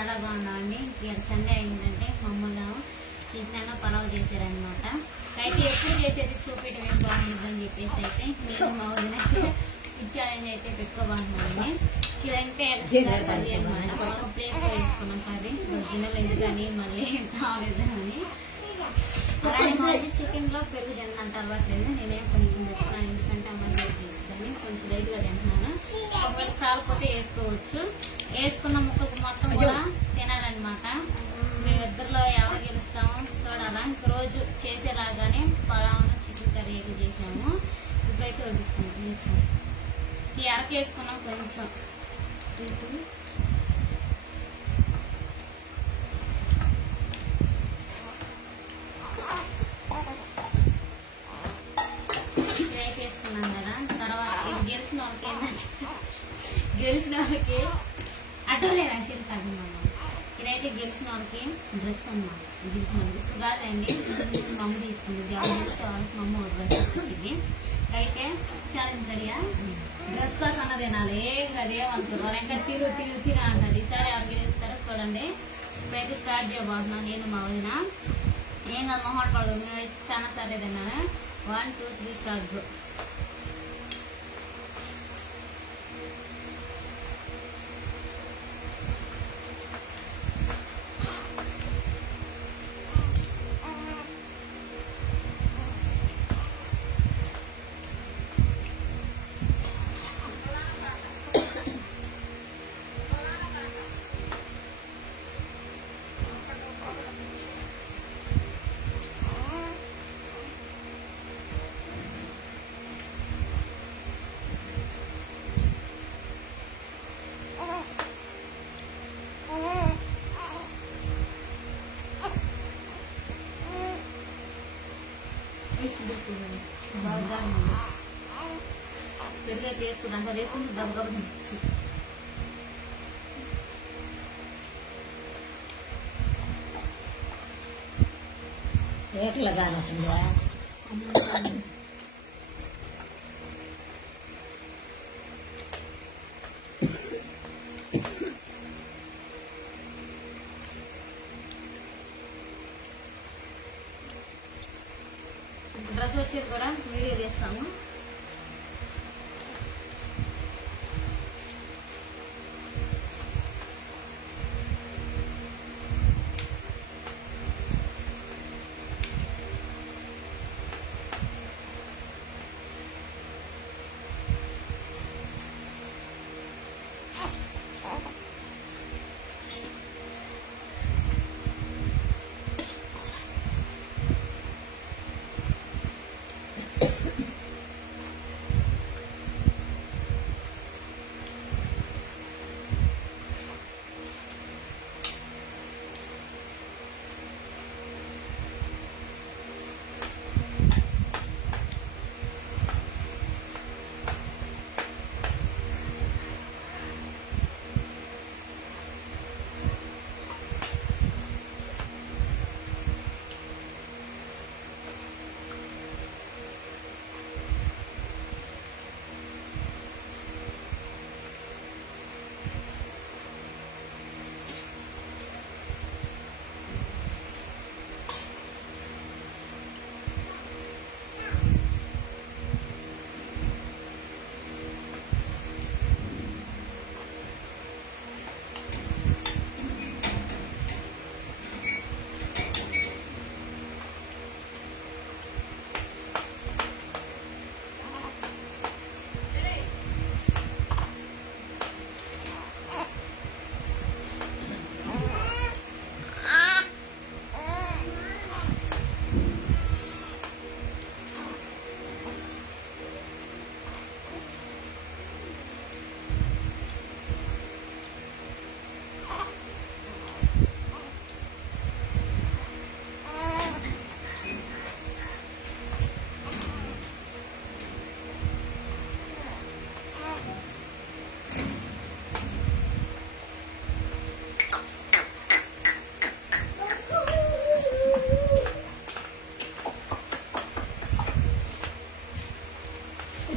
చాలా బాగున్నామండి. ఇవాళ సండే అయిందంటే మమ్మల్ని చికెన్ పలావ్ చేశారనమాట. అయితే ఎప్పుడు చేసేది చూపించడం ఏం బాగుంటుందని చెప్పేసి అయితే నేను మా వదిన ఈ ఛాలెంజ్ అయితే పెట్టుకోబాగున్నామండి. ఇదంటే కర్రీ అనమాట. ఒక ప్లేట్లో వేసుకున్నాం కర్రీ, గిన్నెలు వేసి కానీ మళ్ళీ కాలేదని. అలానే మా చికెన్ లో పెరుగు తిన్నంత అలవాట్లేదు. నేనేం కొంచెం వేసుకున్నాను, ఎందుకంటే అమ్మ చేసి కానీ కొంచెం లైట్గా తింటున్నాను. ఒకవేళ చాలపోతే వేసుకోవచ్చు. వేసుకున్న ముక్కలు మొత్తం కూడా తినాలన్నమాట. మేమిద్దరిలో ఎవరు గెలుస్తామో చూడాలా. రోజు చేసేలాగానే పలావును చికెన్ కర్రీ అయితే చేసాము. ఇప్పుడైతే వడ్డిస్తాము. ఈ అరకు వేసుకున్నాం కొంచెం తీసి ఫ్రై చేసుకున్నాం కదా. తర్వాత ఇది గెలిచిన వాళ్ళకి ఏంటంటే గెలిచిన వాళ్ళకి అటోలేదా చిరుకాదు. ఇదైతే గెలిచిన వాళ్ళకి డ్రెస్ అన్నమాట. గెలిచిన వాళ్ళకి ఇప్పుడు కాదండి, మమ్మ తీసుకుంది. ఎవరు గెలిస్తే వాళ్ళకి మమ్మ డ్రెస్ వచ్చింది. అయితే ఛాలెంజ్ రెడీగా డ్రెస్ కోసం అన్న తినాలి. ఏం కాదు, ఏమనుకున్నారు ఇంకా తిరు అంటది. సరే ఎవరు గెలుస్తారో చూడండి. ఇప్పుడైతే స్టార్ట్ చేయబోతున్నాను నేను మా వదిన. ఏం కాదు మొహమాట పడదు, మేమైతే చాలా సరే తిన్నాను. 1 2 3 స్టార్ట్. పెరుగు వేసుకుందాం. అంత వేసుకుంటే గబగబ తినచ్చు. రేట్ల కానుందా డ్రెస్ వచ్చేది కూడా వీడియో చేస్తాము.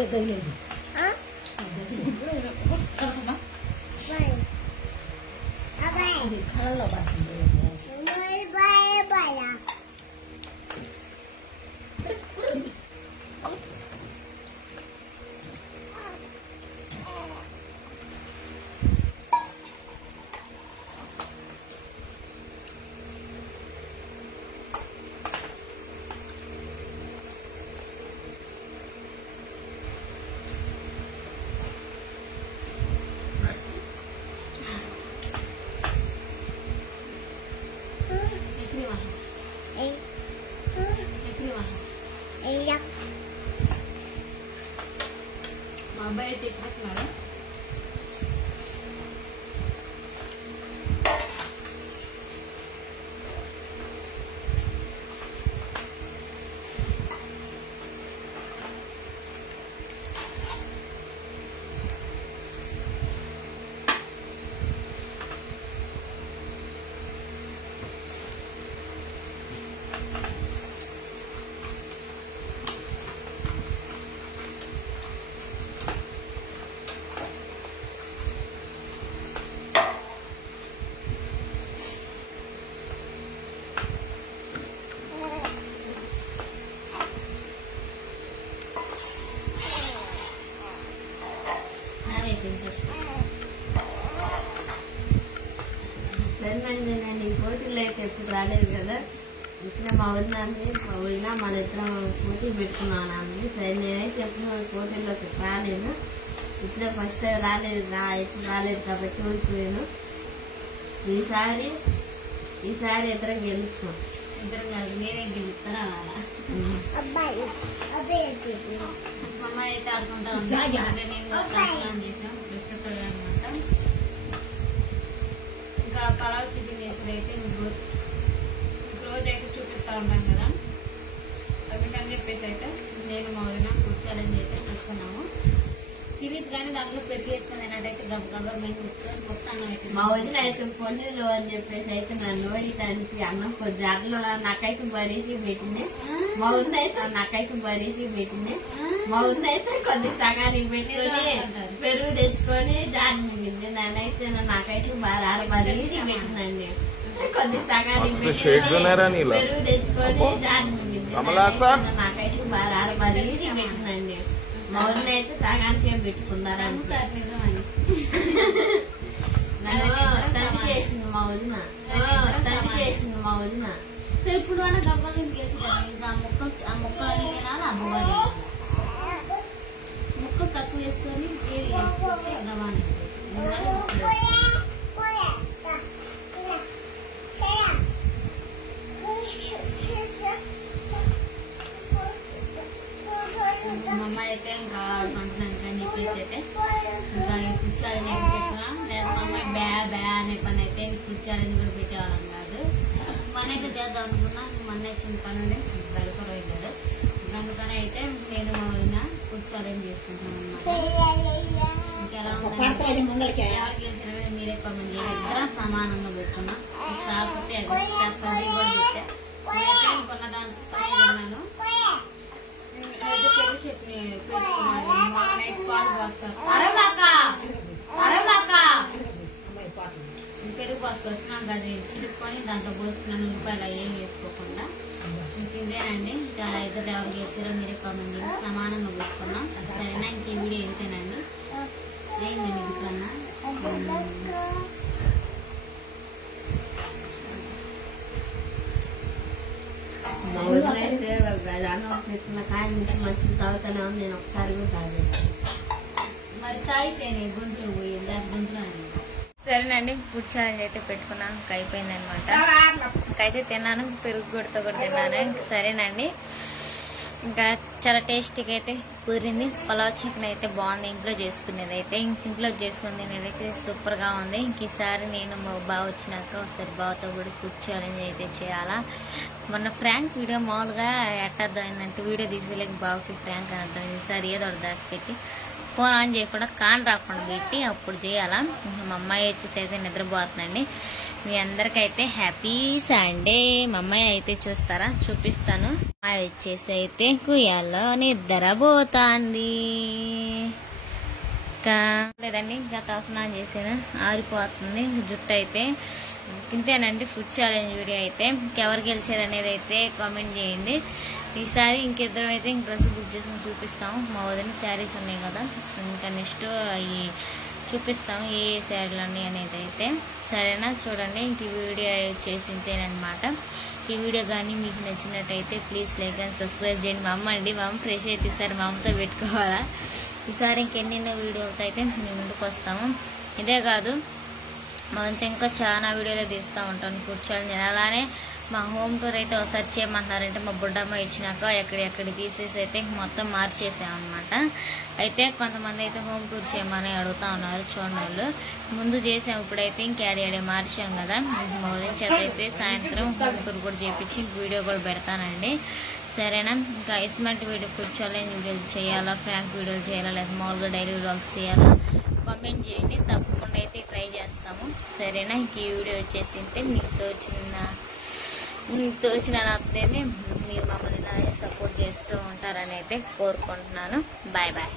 Gagawin. Ah? Abay. Abay. కళ్ళలో పడుతుంది. మా అబ్బాయి అయితే ఎక్కడున్నాడు? సరేనండి, నేను ఈ పోటీలో అయితే ఎప్పుడు రాలేదు కదా. ఇప్పుడు మా వదిన మన ఇద్దరం పోటీ పెట్టుకున్నాను. సరే నేనైతే ఎప్పుడు పోటీలోకి రాలేదు. ఇప్పుడే ఫస్ట్ టైం ఎప్పుడు రాలేదు కాబట్టి ఓడిపోయాను. ఈసారి ఇద్దరం గెలుస్తాం. ఇద్దరం కాదు, నేనే గెలుస్తారా? మా అమ్మాయి అయితే ఆడుకుంటాను. నేను చేసాం కృష్ణ అనమాట. ఇంకా పలావ్ చికెన్ చేసేది అయితే మీకు రోజు అయితే చూపిస్తూ ఉంటాను కదా. అందుకని చెప్పేసి అయితే నేను మా వదిన ఫుడ్ ఛాలెంజ్ అయితే చూస్తున్నాము. తిరిగి కానీ దాంట్లో పెరిగేసుకుని నేనైతే గబ్బర్ మేము కూర్చొని కొత్తాను అయితే మా వదిన అయితే పొన్నిలో అని చెప్పేసి అయితే నన్ను వేయటానికి అన్నం కొద్ది అట్లా నాకైతే బరీకి పెట్టింది. మా వదిన అయితే నాకైతే బరీకి పెట్టింది. మా వదిన అయితే కొద్ది సగానికి పెట్టుకొని పెరుగు తెచ్చుకొని జారి మిగిలింది. నాకైతే బాగా బరీకి పెట్టిందండి. కొద్ది సగానికి పెరుగు తెచ్చుకొని జారి మిగిలింది. నాకైతే బాగా బరీకి పెట్టిందండి. మా వదిన అయితే సగానికే పెట్టుకున్నారు. తల్లి చేసింది మా వదిన. సో ఇప్పుడు అన్న గబ్బర్ నుంచి గెలిచింది. ఇంకా ఆ మొక్క తినాలి, ఆ బువ్వ తినాలి. ముక్క తక్కువ వేసుకొని ఏది వేసుకుంటే గమాని మా అమ్మ అయితే ఇంకా ఆడుకుంటున్నాను అని చెప్పేసి అయితే ఇంకా ఈ కూర్చోాలని ఏం పెట్టినా లేదా మా అమ్మాయి బ్యా అనే పని అయితే కూర్చోాలని కూడా పెట్టేవాళ్ళం కాదు. మన అయితే చేద్దాం అనుకున్నా, మొన్న చిన్న పని ఉండే బయలుపరు వెళ్ళాడు. అందుకని అయితే నేను మా వదిన కూర్చోాలని చేసుకుంటున్నాం అన్నమాట. ఇంకెలా ఉందంటే ఎవరికి గెలిచిన మీరే కామెంట్ చేయాలి. ఇద్దరం సమానంగా పెట్టుకున్నాం. కాకపోతే అది కూడా పెట్టా. నేనైతే కొన్న దాంతో తిన్నాను. నేనైతే పెరుగు చట్నీ పెట్టుకున్నాను. మా నైట్ పాలు పోస్తారు. పెరుగు పోసుకొచ్చినాక అది చిలుక్కొని దాంట్లో పోసుకున్నాను. ఉల్లిపాయలు ఏం వేసుకోకుండా. ఇదేనండి. ఇంకా ఇద్దరు ఎవరు గెలిచారో మీరే కామెంట్ చేయండి. సమానంగా పెట్టుకున్నాం. సరేనా? ఇంక ఈ వీడియో ఇంతేనండి. ఏంటండి ఇప్పుడన్నా మా వదిన అయితే అన్నం పెట్టిన కాయ నుంచి మంచిగా తాగుతానే ఉంది. నేను ఒకసారి కూడా తాగలేదు. మరి తాగితేనే గుంటలు పోయింది, అది గుంటలు అని. సరేనండి, ఫుడ్ ఛాలెంజ్ అయితే పెట్టుకున్నాను. ఇంకా అయిపోయింది అనమాట. ఇంకైతే తిన్నాను, పెరుగు గుడితో కూడా తిన్నాను. ఇంక సరేనండి, ఇంకా చాలా టేస్టీగా అయితే కుదిరింది. పలావ్ చికెన్ అయితే బాగుంది. ఇంట్లో చేసుకునేది అయితే ఇంట్లో చేసుకుని తినేదైతే సూపర్గా ఉంది. ఇంక ఈసారి నేను మా బావ వచ్చినాక ఒకసారి బావతో కూడా ఫుడ్ ఛాలెంజ్ అయితే చేయాలా. మొన్న ఫ్రాంక్ వీడియో మామూలుగా ఎట్టర్థమైందంటే వీడియో తీసేలేక బావకి ఫ్రాంక్ అని అర్థమైంది. ఈసారి ఏదో దాచిపెట్టి ఫోన్ ఆన్ చేయకుండా కాన్ రాకుండా పెట్టి అప్పుడు చేయాలా. ఇంకా మా అమ్మాయి వచ్చేసి అయితే నిద్రపోతుందండి. మీ అందరికైతే హ్యాపీ సండే. మా అమ్మాయి అయితే చూస్తారా, చూపిస్తాను. అమ్మాయి వచ్చేసి అయితే కుయ్యాల్లో నిద్రపోతుంది. ఇంకా లేదండి, ఇంకా తలస్నానం చేసాను, ఆరిపోతుంది జుట్టు అయితే. ఇంతేనండి ఫుడ్ ఛాలెంజ్ వీడియో అయితే. ఇంకెవరు గెలిచారు అనేది అయితే కామెంట్ చేయండి. ఈసారి ఇంకిద్దరం అయితే ఇంక డ్రెస్ బుక్ చేసుకుని చూపిస్తాము. మా వదిన శారీస్ ఉన్నాయి కదా, ఇంకా నెక్స్ట్ అవి చూపిస్తాము ఏ శారీలు ఉన్నాయి అనేది అయితే. సరేనా, చూడండి. ఇంక ఈ వీడియో వచ్చేసి ఇంతేనమాట. ఈ వీడియో కానీ మీకు నచ్చినట్టయితే ప్లీజ్ లైక్ అండ్ సబ్స్క్రైబ్ చేయండి. మా అమ్మ అండి, మా అమ్మ ఫ్రెష్ అయితే ఈసారి మా అమ్మతో పెట్టుకోవాలా. ఈసారి ఇంకెన్నెన్నో వీడియోలతో అయితే మేము ముందుకు వస్తాము. ఇదే కాదు, మనతో ఇంకా చాలా వీడియోలు తీస్తూ ఉంటాను ఫుడ్ ఛాలెంజ్. అలానే మా హోమ్ టూర్ అయితే ఒకసారి చేయమంటున్నారంటే మా బుడ్డమ్మ ఇచ్చినాక ఎక్కడెక్కడ తీసేసి అయితే మొత్తం మార్చేసామన్నమాట. అయితే కొంతమంది అయితే హోమ్ టూర్ చేయమని అడుగుతూ ఉన్నారు చూడండి వాళ్ళు. ముందు చేసాం, ఇప్పుడైతే ఇంకేడే మార్చాం కదా. మా ఉదయం చేత అయితే సాయంత్రం హోమ్ టూర్ కూడా చేయించి వీడియో కూడా పెడతానండి. సరేనా, ఇంకా ఇస్మంటి వీడియో ఫుడ్ ఛాలెంజ్ వీడియోలు చేయాలా, ఫ్రాంక్ వీడియోలు చేయాలా, లేదా మామూలుగా డైలీ వ్లాగ్స్ తీయాలా కామెంట్ చేయండి. తప్పకుండా అయితే ట్రై చేస్తాము. సరేనా, ఇంక ఈ వీడియో వచ్చేసి మీకు తోచిన అత్తేనే మీరు మమ్మల్ని సపోర్ట్ చేస్తూ ఉంటారని అయితే కోరుకుంటున్నాను. Bye bye.